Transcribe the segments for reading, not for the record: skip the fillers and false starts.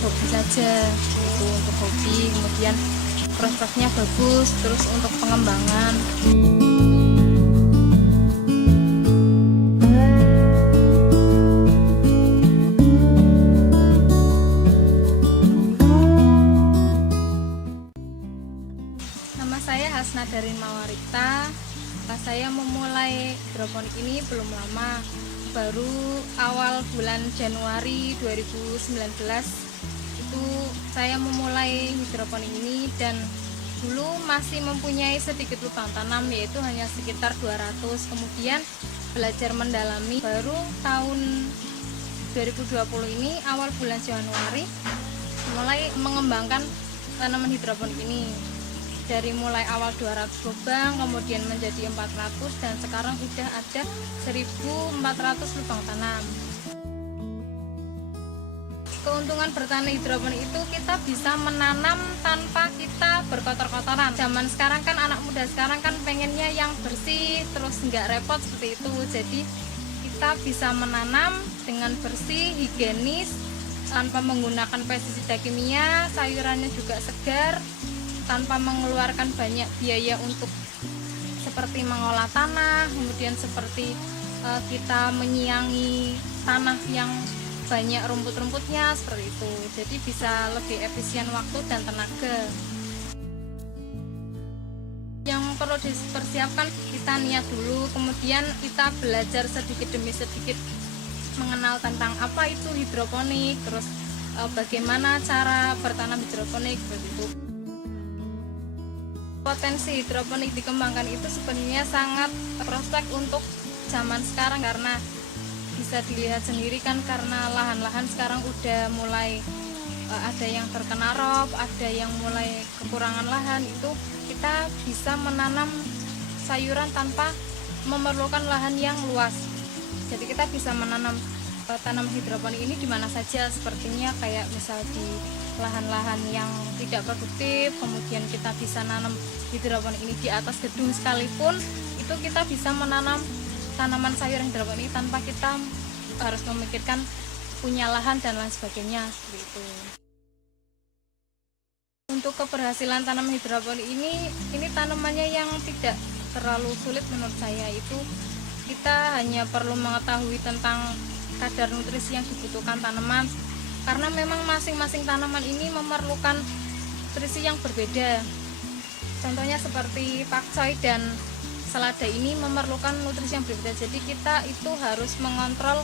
hobi saja, itu untuk hobi, kemudian prospeknya bagus, terus untuk pengembangan. Nama saya Hasna Darin Mawarita. Saya memulai hidroponik ini belum lama, baru awal bulan Januari 2019 itu saya memulai hidroponik ini, dan dulu masih mempunyai sedikit lubang tanam, yaitu hanya sekitar 200. Kemudian belajar mendalami, baru tahun 2020 ini awal bulan Januari mulai mengembangkan tanaman hidroponik ini. Dari mulai awal 200 lubang, kemudian menjadi 400, dan sekarang sudah ada 1.400 lubang tanam. Keuntungan bertani hidroponik itu kita bisa menanam tanpa kita berkotor-kotoran. Zaman sekarang kan, anak muda sekarang kan pengennya yang bersih, terus nggak repot seperti itu. Jadi kita bisa menanam dengan bersih, higienis, tanpa menggunakan pestisida kimia, sayurannya juga segar, tanpa mengeluarkan banyak biaya untuk seperti mengolah tanah, kemudian seperti kita menyiangi tanah yang banyak rumput-rumputnya seperti itu. Jadi bisa lebih efisien waktu dan tenaga. Yang perlu dipersiapkan, kita niat dulu, kemudian kita belajar sedikit demi sedikit mengenal tentang apa itu hidroponik, terus bagaimana cara bertanam hidroponik seperti itu. Potensi hidroponik dikembangkan itu sebenarnya sangat prospek untuk zaman sekarang, karena bisa dilihat sendiri kan, karena lahan-lahan sekarang udah mulai ada yang terkena rob, ada yang mulai kekurangan lahan. Itu kita bisa menanam sayuran tanpa memerlukan lahan yang luas. Jadi kita bisa menanam tanaman hidroponik ini di mana saja, sepertinya kayak misal di lahan-lahan yang tidak produktif, kemudian kita bisa nanam hidroponik ini di atas gedung sekalipun, itu kita bisa menanam tanaman sayur hidroponik tanpa kita harus memikirkan punya lahan dan lain sebagainya seperti itu. Untuk keberhasilan tanaman hidroponik ini tanamannya yang tidak terlalu sulit menurut saya. Itu kita hanya perlu mengetahui tentang kadar nutrisi yang dibutuhkan tanaman, karena memang masing-masing tanaman ini memerlukan nutrisi yang berbeda. Contohnya seperti pakcoy dan selada ini memerlukan nutrisi yang berbeda. Jadi kita itu harus mengontrol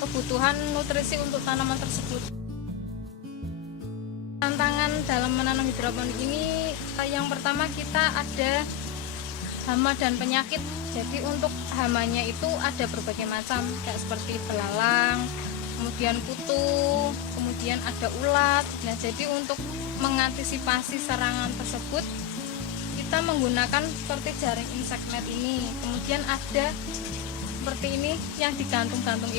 kebutuhan nutrisi untuk tanaman tersebut. Tantangan dalam menanam hidroponik ini, yang pertama kita ada hama dan penyakit. Jadi untuk hamanya itu ada berbagai macam, kayak seperti belalang, kemudian kutu, kemudian ada ulat. Nah, jadi untuk mengantisipasi serangan tersebut, kita menggunakan seperti jaring insect net ini. Kemudian ada seperti ini yang digantung-gantung,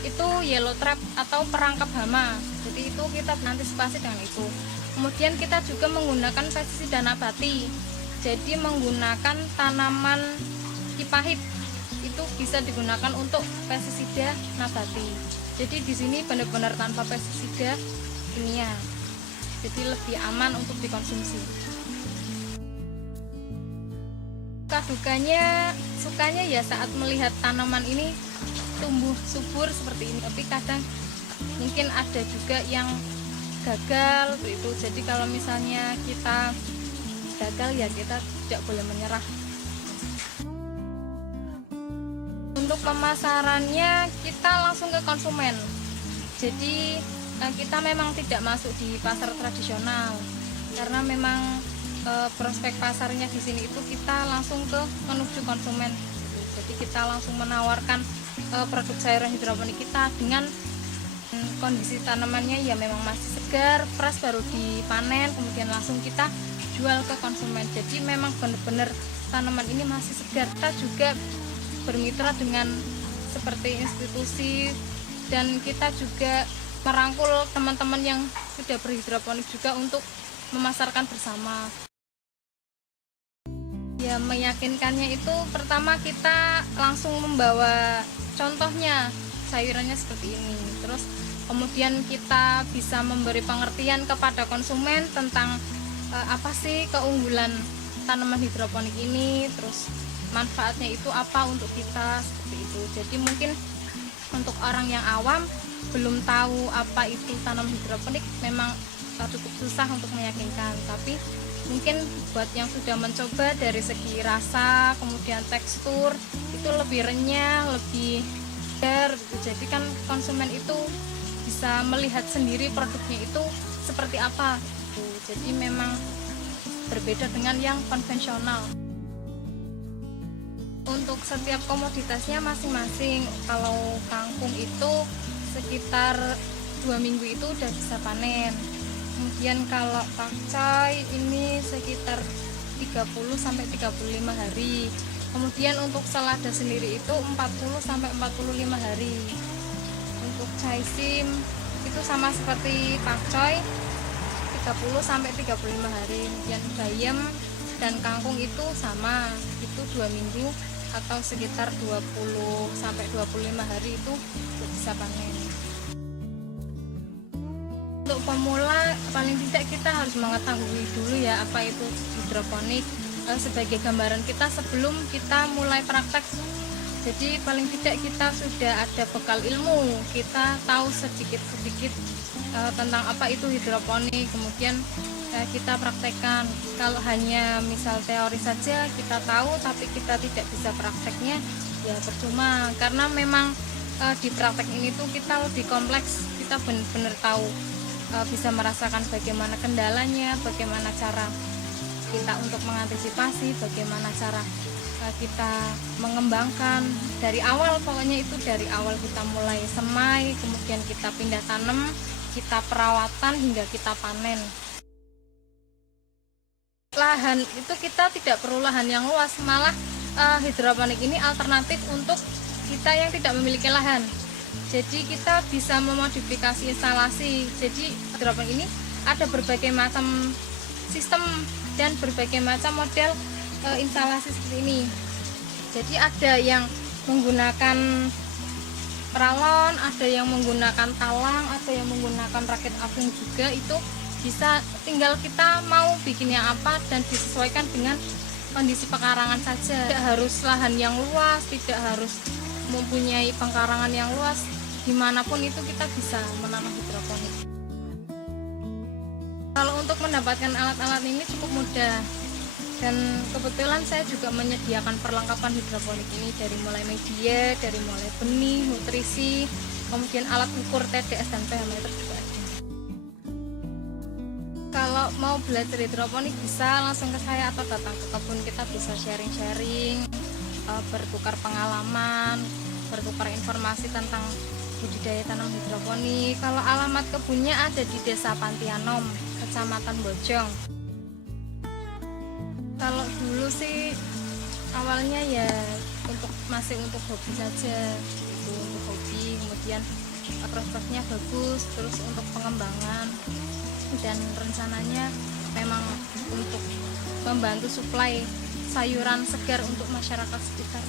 itu yellow trap atau perangkap hama. Jadi itu kita mengantisipasi dengan itu. Kemudian kita juga menggunakan pestisida nabati. Jadi menggunakan tanaman kipahit itu bisa digunakan untuk pestisida nabati. Jadi di sini benar-benar tanpa pestisida kimia. Jadi lebih aman untuk dikonsumsi. Dukanya, sukanya ya saat melihat tanaman ini tumbuh subur seperti ini. Tapi kadang mungkin ada juga yang gagal itu. Jadi kalau misalnya kita gagal, ya kita tidak boleh menyerah. Untuk pemasarannya kita langsung ke konsumen. Jadi kita memang tidak masuk di pasar tradisional, karena memang prospek pasarnya di sini itu kita langsung menuju konsumen. Jadi kita langsung menawarkan produk sayuran hidroponik kita dengan kondisi tanamannya ya memang masih segar, fresh, baru dipanen, kemudian langsung kita jual ke konsumen. Jadi memang benar-benar tanaman ini masih segar. Kita juga bermitra dengan seperti institusi, dan kita juga merangkul teman-teman yang sudah berhidroponik juga untuk memasarkan bersama. Ya, meyakinkannya itu pertama kita langsung membawa contohnya. sayurannya seperti ini. Terus kemudian kita bisa memberi pengertian kepada konsumen tentang apa sih keunggulan tanaman hidroponik ini, terus manfaatnya itu apa untuk kita, seperti itu. Jadi mungkin untuk orang yang awam belum tahu apa itu tanaman hidroponik memang cukup susah untuk meyakinkan, tapi mungkin buat yang sudah mencoba dari segi rasa, kemudian tekstur itu lebih renyah, lebih segar gitu. Jadi kan konsumen itu bisa melihat sendiri produknya itu seperti apa gitu. Jadi memang berbeda dengan yang konvensional. Untuk setiap komoditasnya masing-masing. Kalau kangkung itu sekitar 2 minggu itu udah bisa panen. Kemudian kalau pakcoy ini sekitar 30 sampai 35 hari. Kemudian untuk selada sendiri itu 40 sampai 45 hari. Untuk chaisim itu sama seperti pakcoy 30 sampai 35 hari. Kemudian bayam dan kangkung itu sama, itu 2 minggu atau sekitar 20 sampai 25 hari itu bisa panen. Untuk pemula paling tidak kita harus mengetahui dulu ya apa itu hidroponik sebagai gambaran kita sebelum kita mulai praktek. Jadi paling tidak kita sudah ada bekal ilmu, kita tahu sedikit-sedikit tentang apa itu hidroponik, kemudian kita praktekkan. Kalau hanya misal teori saja kita tahu tapi kita tidak bisa prakteknya, ya percuma, karena memang di praktek ini tuh kita lebih kompleks, kita benar-benar tahu, bisa merasakan bagaimana kendalanya, bagaimana cara kita untuk mengantisipasi, bagaimana cara kita mengembangkan dari awal. Pokoknya itu dari awal kita mulai semai, kemudian kita pindah tanam, kita perawatan hingga kita panen. Lahan itu kita tidak perlu lahan yang luas, malah hidroponik ini alternatif untuk kita yang tidak memiliki lahan. Jadi kita bisa memodifikasi instalasi. Jadi hidroponik ini ada berbagai macam sistem dan berbagai macam model instalasi seperti ini. Jadi ada yang menggunakan peralon, ada yang menggunakan talang, ada yang menggunakan rakit apung juga. Itu bisa tinggal kita mau bikinnya apa dan disesuaikan dengan kondisi pekarangan saja. Tidak harus lahan yang luas, tidak harus mempunyai pengkarangan yang luas, dimanapun itu kita bisa menanam hidroponik. Kalau untuk mendapatkan alat-alat ini cukup mudah, dan kebetulan saya juga menyediakan perlengkapan hidroponik ini dari mulai media, dari mulai benih, nutrisi, kemudian alat ukur TDS dan pH meter juga ada. Kalau mau belajar hidroponik bisa langsung ke saya atau datang ke kebun, kita bisa sharing-sharing, bertukar pengalaman, bertukar informasi tentang budidaya tanam hidroponik. Kalau alamat kebunnya ada di Desa Pantianom, Kecamatan Bojong. Kalau dulu sih awalnya ya masih untuk hobi saja, itu untuk hobi, kemudian prospeknya bagus, terus untuk pengembangan, dan rencananya memang untuk membantu suplai sayuran segar untuk masyarakat sekitar.